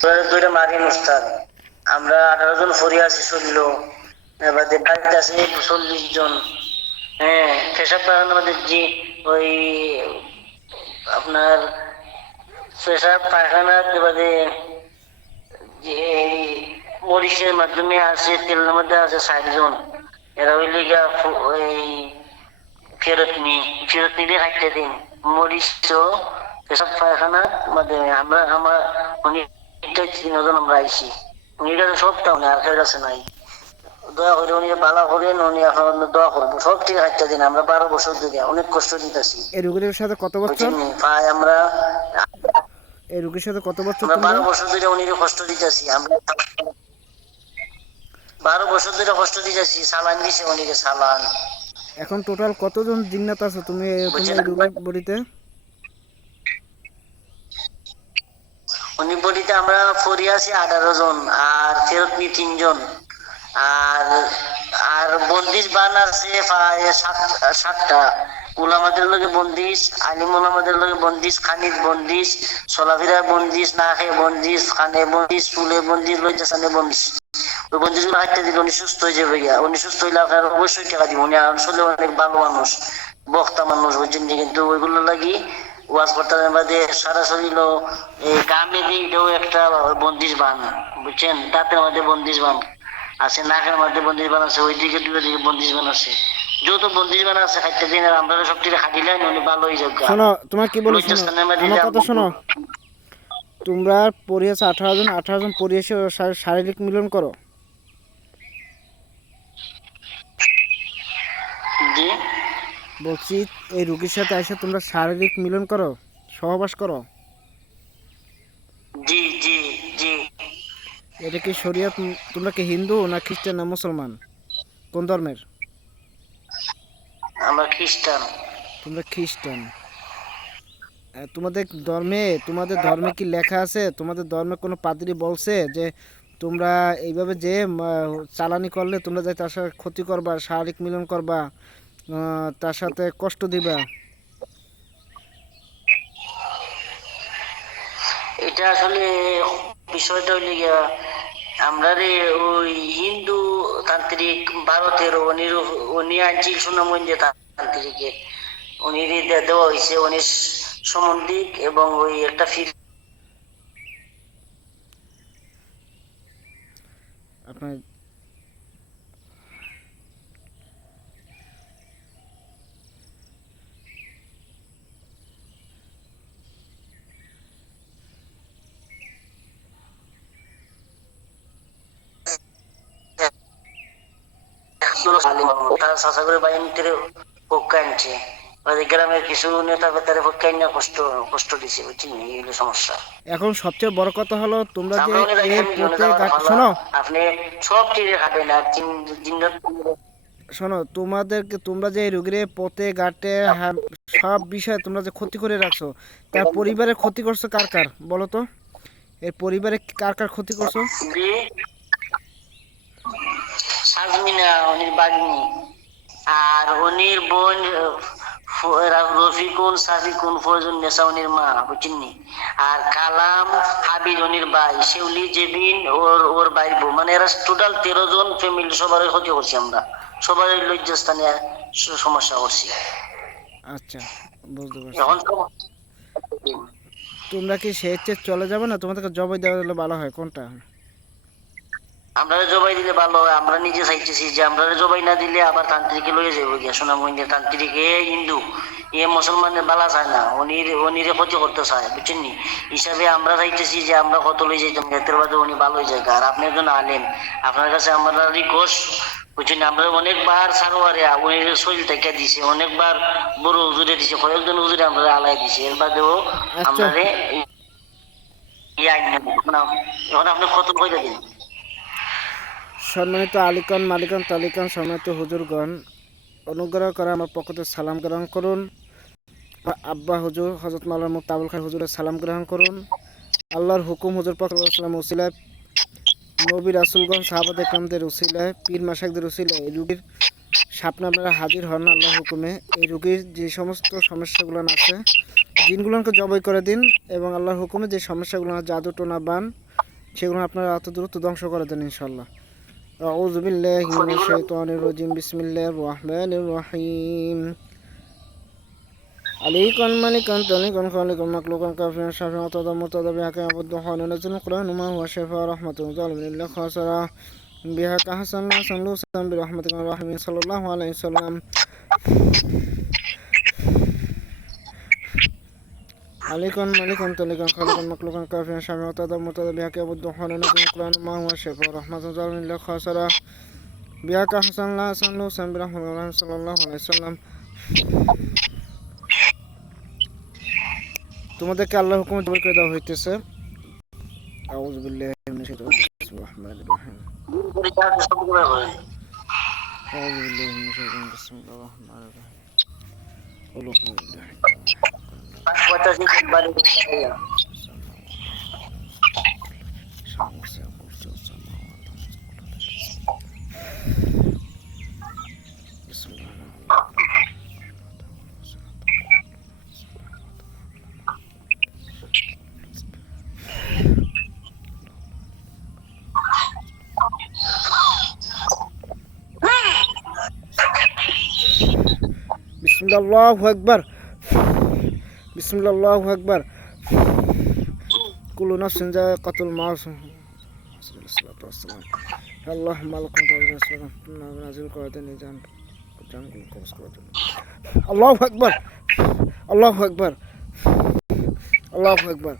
দুইটা মারিন উস্তাদ, আমরা 18 জন ফরি আছি শরীর, এবারে বাড়িতে আছে 40 জন। হ্যাঁ, পেশাব পায়খানার মধ্যে যে ওই আপনার পেশাব পায়খানা এবারে যে মরিচের মাধ্যমে আছে, তেলের মধ্যে আছে 60 জন। এরা হইলে গিয়া ওই ফেরত নিলে হাঁটতে দিন মরিচ পেশাব পায়খানার মাধ্যমে আমার উনি 3 জন আমরা আইসি, উনি কাছে সব টাউনে আর কেউ কাছে নাই। দয়া করে উনি ভালো করেন, উনি এখন দোয়া করবো সব ঠিক হাঁটতে দিন। আমরা 12 বছর ধরে অনেক কষ্ট দিতেছি। এই রোগীর সাথে কত বছর? পাই আমরা এই রোগীর সাথে কত বছর আমরা তোমরা? 12 বছর ধরে উনি কষ্ট দিতেছি। আমরা 12 বছর ধরে কষ্ট দিতেছি, সালান দিছে উনিকে সালান। এখন টোটাল কতজন জিন্নাত আছো তুমি তুমি এই রোগীর বডিতে? উনি বডিতে আমরা ফরি আছি 18 জন, আর ফেরত নি 3 জন। আর আর বন্দিশ বান আছে প্রায় 7টা। উলামাদের লগে বন্দিশ, আলিম উলামাদের লগে বন্দিশ, খানিক বন্দিশ, চলাফেরা বন্দিশ, না খেয়ে বন্দিশ, খানে বন্দিশ, চুলে বন্দিশ, লজ্জাস্থানে বন্দিশ। ওই বন্দিশ গুলো হাঁটতে দিলে উনি সুস্থ হয়ে যাবে গিয়া। উনি সুস্থ হইলে আপনার অবশ্যই টাকা দিব। উনি আসলে অনেক ভালো মানুষ, বক্তা মানুষ, বুঝছেন। কিন্তু ওইগুলো লাগি ওয়াজ করতে বাদে সরাসরি এই গামে দিয়েও একটা বন্দিশ বান, বুঝছেন। দাঁতের মধ্যে বন্দিশ বান আছে, নাকের মধ্যে বন্দিশ বান আছে, ওই দিকে দুটো দিকে বন্দিশ বান আছে। যত বন্দিশ বান আছে খাইতে দিন, আর আমরা সব থেকে খাটিলে উনি ভালো হয়ে যাবে। শোনো, তোমার কি বলি শোনো, লজ্জাস্থানের মধ্যে আমার কথা শোনো। তোমরা পড়িয়েছো 18 জন, 18 জন পড়িয়েছো, শারীরিক মিলন করো। জি বলছি এই রোগীর সাথে এসে তোমরা শারীরিক মিলন করো, সহবাস করো। জি জি জি এটা কি শরিয়ত? তোমরা কি হিন্দু না খ্রিস্টান না মুসলমান? কোন ধর্মের? আমরা খ্রিস্টান। তোমরা খ্রিস্টান। তোমাদের ধর্মে কি লেখা আছে, তোমাদের ধর্মে কোনো পাদ্রী বলছে যে তোমরা এইভাবে যে চালানি করলে তোমরা যাই তার সাথে ক্ষতি করবা, শারীরিক মিলন করবা, তার সাথে কষ্ট দিবা? এটা আসলে বিষয়টা হইলে গিয়া আমরা রে ওই হিন্দু তান্ত্রিক ভারতের উনি আনছিল সুনামগঞ্জে তান্ত্রিকে, উনি দেওয়া হয়েছে, উনি সম্বন্ধিক এবং ওই একটা ফির আপনার তার চাষা করে বাইরে ভিতরে পক্কা আনছে। গ্রামের কিছু নেতা বেতারে পক্ষে না কষ্ট কষ্ট দিছে, বুঝছেন। এই হলো সমস্যা। এখন সবচেয়ে বড় কথা হলো তোমরা যে আমরা উনি এর যাইতেন পথে শোনো, আপনি সব টিরে খাবেন আর শোনো, তোমরা যে এই রোগীর পথে ঘাটে সব বিষয়ে তোমরা যে ক্ষতি করে রাখছো, তার পরিবারের ক্ষতি করছো কার কার বলো তো? এর পরিবারে কার কার ক্ষতি করছো? সাজমিনা উনির বাগনি, আর উনির বোন রফিকুন সাফিকুন ফয়জুন নেসা উনির মা, বুঝছেননি। আর কালাম হাবিব উনির ভাই, শিউলি জেবিন ওর ওর ভাই বউ, মানে এরা টোটাল 13 জন ফ্যামিলি, সবার ক্ষতি করছি আমরা, সবার লজ্জাস্থানে সমস্যা করছি। আচ্ছা, বুঝতে পারছি। এখন তোমরা কি স্বেচ্ছায় চলে যাবে না তোমাদেরকে জবাই দেওয়া হলে ভালো হয় কোনটা? আমরা জবাই দিলে ভালো হয়। আমরা নিজে চাইতেছি যে আমরা জবাই না দিলে আবার তান্ত্রিকে লইয়ে যাবো গিয়া সুনামগঞ্জের তান্ত্রিক। হিন্দু মুসলমানের বালা চায় না, উনিরে ক্ষতি করতে চায়, বুঝছেন নি। হিসাবে আমরা চাইতেছি যে আমরা কত লই যাইতাম, এতের বাদে উনি ভালো হয়ে যায়। আর আপনি একজন আলেন, আপনার কাছে আমরা রিকোয়েস্ট, বুঝছেন। আমরা অনেকবার সারোয়ারে উনির শরীর থেকে দিছে, অনেকবার বড় হুজুরে দিছে, কয়েকজন হুজুরে আমরা আলাই দিছে, এর বাদেও আচ্ছা, আমরা এখন আপনি কত কইতে দিন। সম্মানিত আলিকান মালিকান তালিকান সম্মানিত হুজুরগণ, অনুগ্রহ করে আমার পক্ষতে সালাম গ্রহণ করুন। আব্বা হুজুর হযরত মাওলানা মুফতি আবুল খায়ের হুজুরের সালাম গ্রহণ করুন। আল্লাহর হুকুম হুজুর পাক সাল্লাল্লাহু আলাইহি ওয়াসাল্লাম উসিলায়, নবী রাসূলগণ সাহাবায়ে কেরামদের উসিলায়, পীর মাশায়েখদের উসিলায় এই রোগীর সামনে আপনারা হাজির হন আল্লাহর হুকুমে। এই রোগীর যে সমস্ত সমস্যাগুলো আছে জিনগুলোকে জবাই করে দিন, এবং আল্লাহর হুকুমে যে সমস্যাগুলো জাদু টোনা বান সেগুলো আপনারা এত দ্রুত ধ্বংস করে দেন ইনশাআল্লাহ। আউযু বিল্লাহি মিনাশ শাইতানির রাজিম, বিসমিল্লাহির রহমানির রহিম। আলাইকুম মালিকান তালিকান খালিকান মাকলুকান কাফিয়ান শাফিআন তাদা মুতাদা বিহাকা আবদু হানা নাযিল কুরআন মা হুয়া শিফা রাহমাতুন লিল লিল খাসরা বিহাকা হাসান হাসান লুসান বিরহমাতিকা রাহিমিন সাল্লাল্লাহু আলাইহি ওয়াসাল্লাম। আলাইকুম মালিকান তালিকান খালিকান মাকলুকান কাফিয়ান শাফিআন তাদা মুতাদা বিহাকা আবদু হানা নাযিল কুরআন মা হুয়া শিফা রাহমাতুন লিল লিল খাসরা বিহাকা হাসান হাসান লুসান বিরহমাতিকা রাহিমিন সাল্লাল্লাহু আলাইহি ওয়াসাল্লাম। তোমাদেরকে আল্লাহর হুকুমে জবর করে দেওয়া হইতেছে। আউযু বিল্লাহি মিনাশ শাইতানির বিসমিল্লাহির রহমানির রহিম। পরীক্ষা সব করে বলেন। আউযু বিল্লাহি মিনাশ শাইতানির বিসমিল্লাহির রহমানির রহিম। কুলু বিল্লাহি 85 বারে পরীক্ষা। বিসমিল্লাহ, আল্লাহু আকবার, বিসমিল্লাহ, আল্লাহু আকবার। কুলু নাফসিন যায়িকাতুল মাউত। সাল্লাল্লাহু ওয়াসাল্লাম। আল্লাহ মালাকুম তাআলা নাযিল করে দেন এই জানগুলো কবজ করে দেন। আল্লাহু আকবার, আল্লাহু আকবার, আল্লাহু আকবার,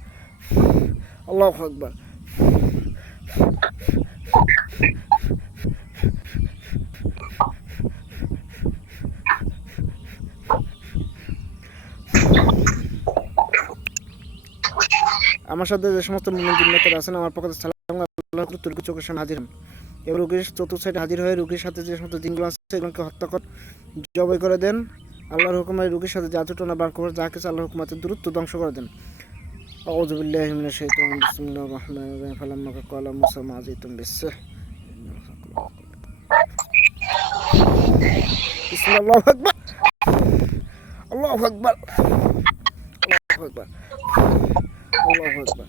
আল্লাহু আকবার। আমার সাথে যে সমস্ত মুমিন জিন্নাতের আছেন আমার পক্ষ থেকে সালাম, আল্লাহ তুর্কি চোখের সামনে হাজির হন। এবার রোগীর চতুর্থ সাইডে হাজির হয়ে রোগীর সাথে যে সমস্ত জিনগুলো আছে এগুলোকে হত্যা করে জবাই করে দেন। আল্লাহর হুকুমে রোগীর সাথে যা দুটো না বার করে যা কিছু আল্লাহর হুকুমাতে দ্রুত ধ্বংস করে দেন। আউযু বিল্লাহি মিনাশ শাইতানির বিসমিল্লাহির রহমানির রহিম। ফালাম্মা ক্বালা মূসা মা জিতুম বিসসিহর। বিসমিল্লাহ, আল্লাহু আকবার, আল্লাহু আকবার, আল্লাহু আকবার, আল্লাহু আকবার।